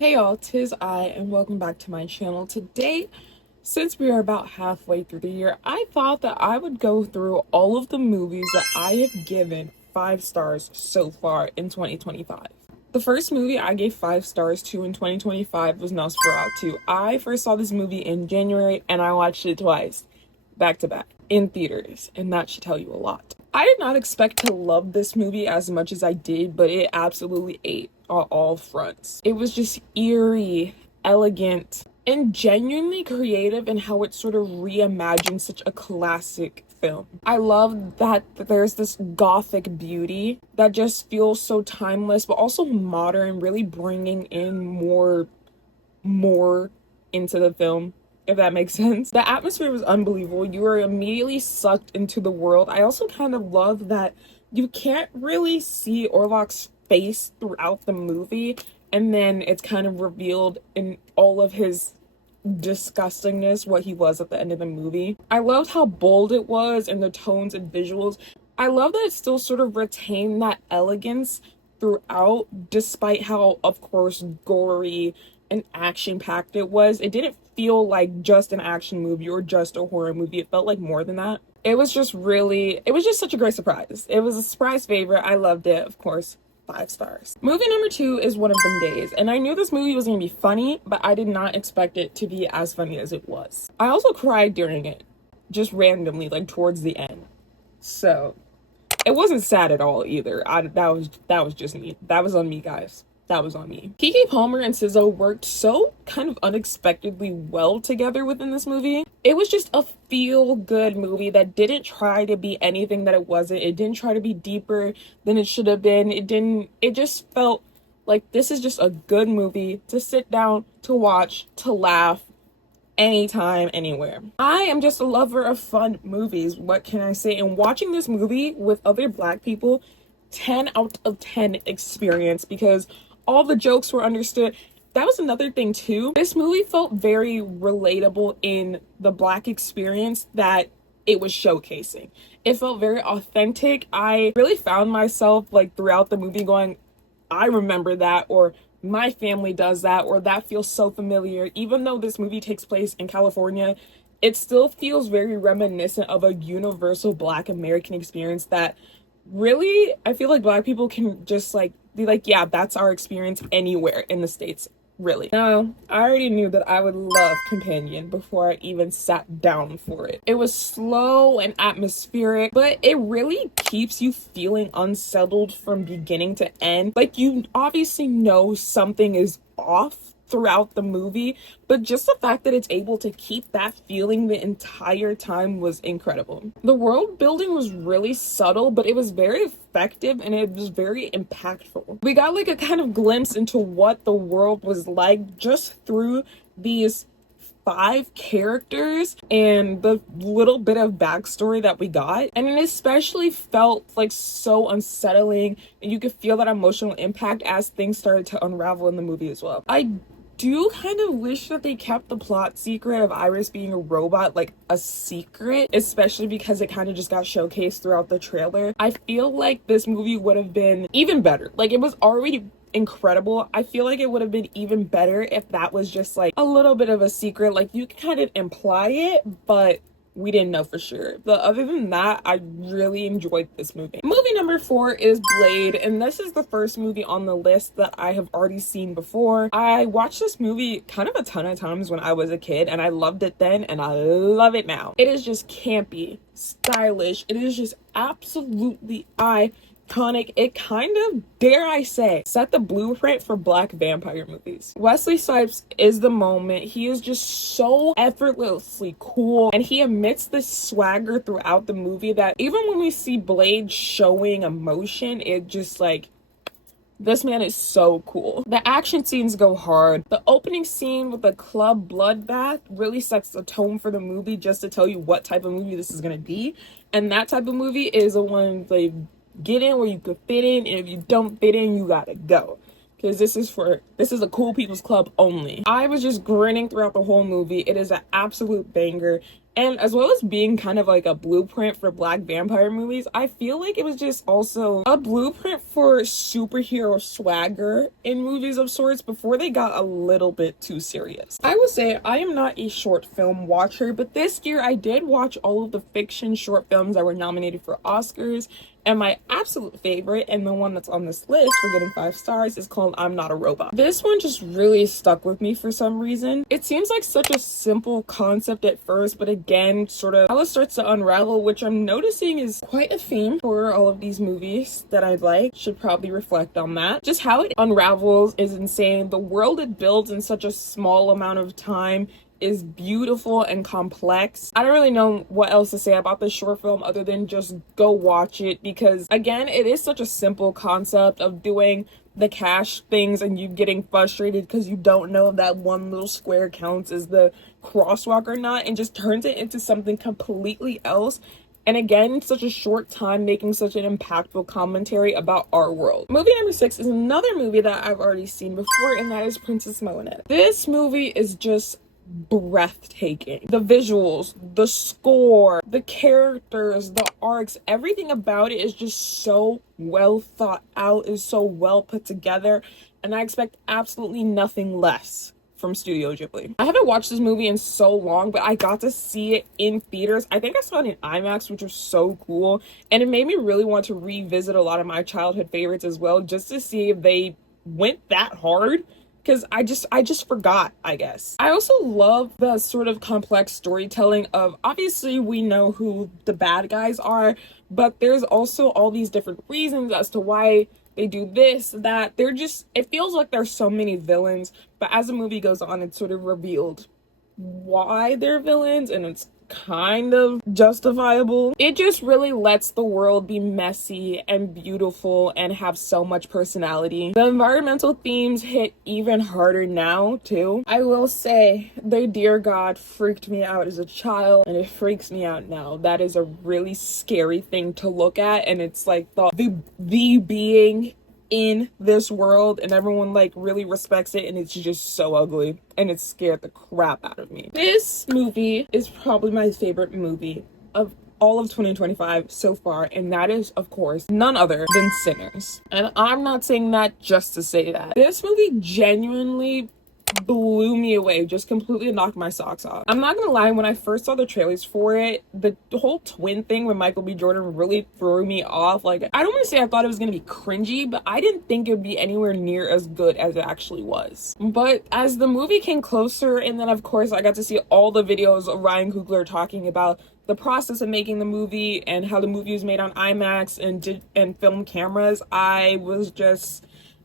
Hey y'all, tis I, and welcome back to my channel. Today, since we are about halfway through the year, I thought that I would go through all of the movies that I have given 5 stars so far in 2025. The first movie I gave 5 stars to in 2025 was Nosferatu. I first saw this movie in January and I watched it twice, back to back, in theaters, and that should tell you a lot. I did not expect to love this movie as much as I did, but it absolutely ate on all fronts. It was just eerie, elegant, and genuinely creative in how it sort of reimagined such a classic film. I love that there's this gothic beauty that just feels so timeless, but also modern, really bringing in more into the film, if that makes sense. The atmosphere was unbelievable. You were immediately sucked into the world. I also kind of love that you can't really see Orlok's face throughout the movie, and then it's kind of revealed in all of his disgustingness what he was at the end of the movie. I loved how bold it was and the tones and visuals. I love that it still sort of retained that elegance throughout, despite how, of course, gory and action-packed it was. It didn't feel like just an action movie or just a horror movie. It felt like more than that. It was just such a great surprise. It was a surprise favorite. I loved it, of course. 5 stars. Movie number 2 is One of Them Days, and I knew this movie was going to be funny, but I did not expect it to be as funny as it was. I also cried during it, just randomly, like towards the end. So, it wasn't sad at all either. That was just me. That was on me, guys. That was on me. Keke Palmer and SZA worked so kind of unexpectedly well together within this movie. It was just a feel-good movie that didn't try to be anything that it wasn't. It didn't try to be deeper than it should have been. It just felt like this is just a good movie to sit down, to watch, to laugh, anytime, anywhere. I am just a lover of fun movies. What can I say? And watching this movie with other Black people, 10 out of 10 experience, because all the jokes were understood. That was another thing too. This movie felt very relatable in the Black experience that it was showcasing. It felt very authentic. I really found myself like throughout the movie going, I remember that, or my family does that, or that feels so familiar. Even though this movie takes place in California, it still feels very reminiscent of a universal Black American experience that really, I feel like Black people can just like be like, yeah, that's our experience anywhere in the States, really. Now, I already knew that I would love Companion before I even sat down for it. It was slow and atmospheric, but it really keeps you feeling unsettled from beginning to end. Like, you obviously know something is off throughout the movie, but just the fact that it's able to keep that feeling the entire time was incredible. The world building was really subtle, but it was very effective and it was very impactful. We got like a kind of glimpse into what the world was like just through these 5 characters and the little bit of backstory that we got, and it especially felt like so unsettling, and you could feel that emotional impact as things started to unravel in the movie as well. I do kind of wish that they kept the plot secret of Iris being a robot like a secret, especially because it kind of just got showcased throughout the trailer. I feel like this movie would have been even better. Like, it was already incredible. I feel like it would have been even better if that was just like a little bit of a secret. Like, you can kind of imply it, but we didn't know for sure. But other than that, I really enjoyed this movie. Movie number 4 is Blade, and this is the first movie on the list that I have already seen before. I watched this movie kind of a ton of times when I was a kid, and I loved it then, and I love it now. It is just campy, stylish. It is just absolutely iconic. It kind of, dare I say, set the blueprint for Black vampire movies. Wesley Snipes is the moment. He is just so effortlessly cool, and he emits this swagger throughout the movie that even when we see Blade showing emotion, it just like, this man is so cool. The action scenes go hard. The opening scene with the club bloodbath really sets the tone for the movie, just to tell you what type of movie this is gonna be. And that type of movie is the one like, get in where you could fit in, and if you don't fit in, you gotta go. Because this is a cool people's club only. I was just grinning throughout the whole movie. It is an absolute banger. And as well as being kind of like a blueprint for Black vampire movies, I feel like it was just also a blueprint for superhero swagger in movies of sorts before they got a little bit too serious. I will say I am not a short film watcher, but this year I did watch all of the fiction short films that were nominated for Oscars. And my absolute favorite, and the one that's on this list for getting 5 stars, is called I'm Not a Robot. This one just really stuck with me for some reason. It seems like such a simple concept at first, but again, sort of how it starts to unravel, which I'm noticing is quite a theme for all of these movies that I like. Should probably reflect on that. Just how it unravels is insane. The world it builds in such a small amount of time is beautiful and complex. I don't really know what else to say about this short film other than just go watch it, because again, it is such a simple concept of doing the cash things and you getting frustrated because you don't know if that one little square counts as the crosswalk or not, and just turns it into something completely else. And again, such a short time making such an impactful commentary about our world. Movie number 6 is another movie that I've already seen before, and that is Princess Moanette. This movie is just breathtaking. The visuals, the score, the characters, the arcs, everything about it is just so well thought out, is so well put together, and I expect absolutely nothing less from Studio Ghibli. I haven't watched this movie in so long, but I got to see it in theaters. I think I saw it in IMAX, which was so cool, and it made me really want to revisit a lot of my childhood favorites as well, just to see if they went that hard. Because I just forgot, I guess. I also love the sort of complex storytelling of, obviously we know who the bad guys are, but there's also all these different reasons as to why they do this, that. It feels like there's so many villains, but as the movie goes on, it's sort of revealed why they're villains, and it's kind of justifiable. It just really lets the world be messy and beautiful and have so much personality. The environmental themes hit even harder now too. I will say, the Dear God freaked me out as a child, and it freaks me out now. That is a really scary thing to look at, and it's like the being in this world, and everyone like really respects it, and it's just so ugly, and it scared the crap out of me. This movie is probably my favorite movie of all of 2025 so far, and that is, of course, none other than Sinners. And I'm not saying that just to say that. This movie genuinely blew me away, just completely knocked my socks off. I'm not gonna lie, when I first saw the trailers for it, the whole twin thing with Michael B. Jordan really threw me off. Like, I don't want to say I thought it was gonna be cringy, but I didn't think it would be anywhere near as good as it actually was. But as the movie came closer, and then of course I got to see all the videos of Ryan Coogler talking about the process of making the movie and how the movie was made on IMAX and film cameras, I was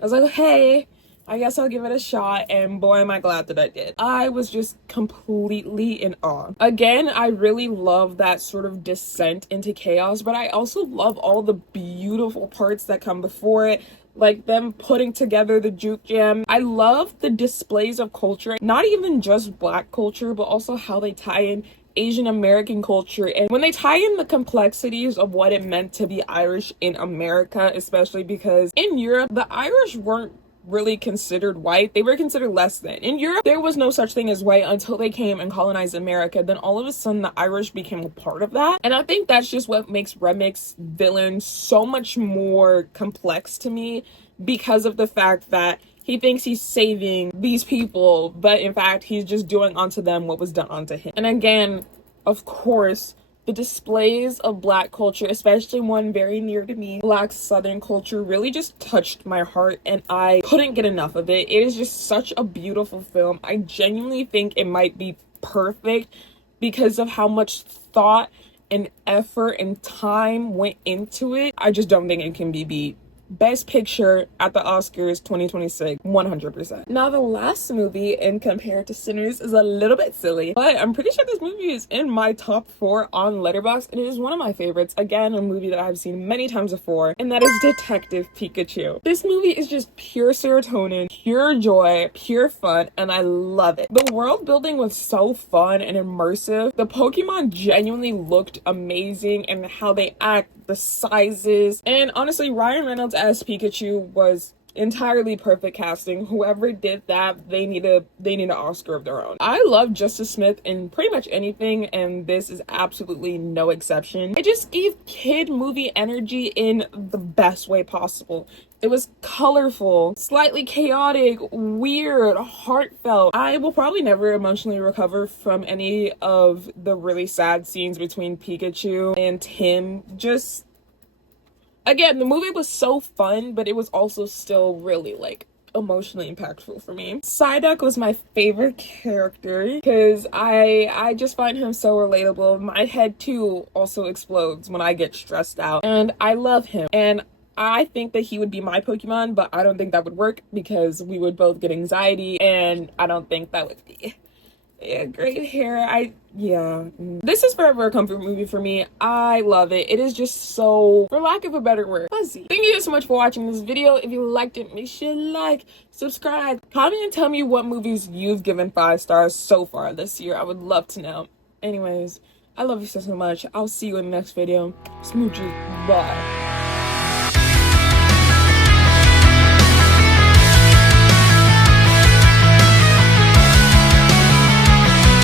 like, hey, I guess I'll give it a shot, and boy am I glad that I did. I was just completely in awe. Again, I really love that sort of descent into chaos, but I also love all the beautiful parts that come before it, like them putting together the juke jam. I love the displays of culture, not even just Black culture, but also how they tie in Asian American culture, and when they tie in the complexities of what it meant to be Irish in America, especially because in Europe, the Irish weren't really considered white. They were considered less than. In Europe, there was no such thing as white until they came and colonized America. Then all of a sudden, the Irish became a part of that. And I think that's just what makes Remy's villain so much more complex to me, because of the fact that he thinks he's saving these people, but in fact, he's just doing unto them what was done unto him. And again, of course, the displays of Black culture, especially one very near to me, Black Southern culture, really just touched my heart, and I couldn't get enough of it. It is just such a beautiful film. I genuinely think it might be perfect because of how much thought and effort and time went into it. I just don't think it can be beat. Best Picture at the Oscars 2026, 100%. Now, the last movie, in compared to Sinners, is a little bit silly, but I'm pretty sure this movie is in my top 4 on Letterboxd, and it is one of my favorites. Again, a movie that I've seen many times before, and that is Detective Pikachu. This movie is just pure serotonin, pure joy, pure fun, and I love it. The world building was so fun and immersive. The Pokemon genuinely looked amazing, and how they act, the sizes, and honestly, Ryan Reynolds as Pikachu was Entirely perfect casting. Whoever did that, they need an Oscar of their own. I love Justice Smith in pretty much anything, and this is absolutely no exception. It just gave kid movie energy in the best way possible. It was colorful, slightly chaotic, weird, heartfelt. I will probably never emotionally recover from any of the really sad scenes between Pikachu and Tim. Just, again, the movie was so fun, but it was also still really, like, emotionally impactful for me. Psyduck was my favorite character because I just find him so relatable. My head too also explodes when I get stressed out, and I love him. And I think that he would be my Pokemon, but I don't think that would work because we would both get anxiety, and I don't think that would be. Yeah, great hair. Yeah. This is forever a comfort movie for me. I love it. It is just so, for lack of a better word, fuzzy. Thank you so much for watching this video. If you liked it, make sure to like, subscribe, comment, and tell me what movies you've given 5 stars so far this year. I would love to know. Anyways, I love you so much. I'll see you in the next video. Smooches. Bye.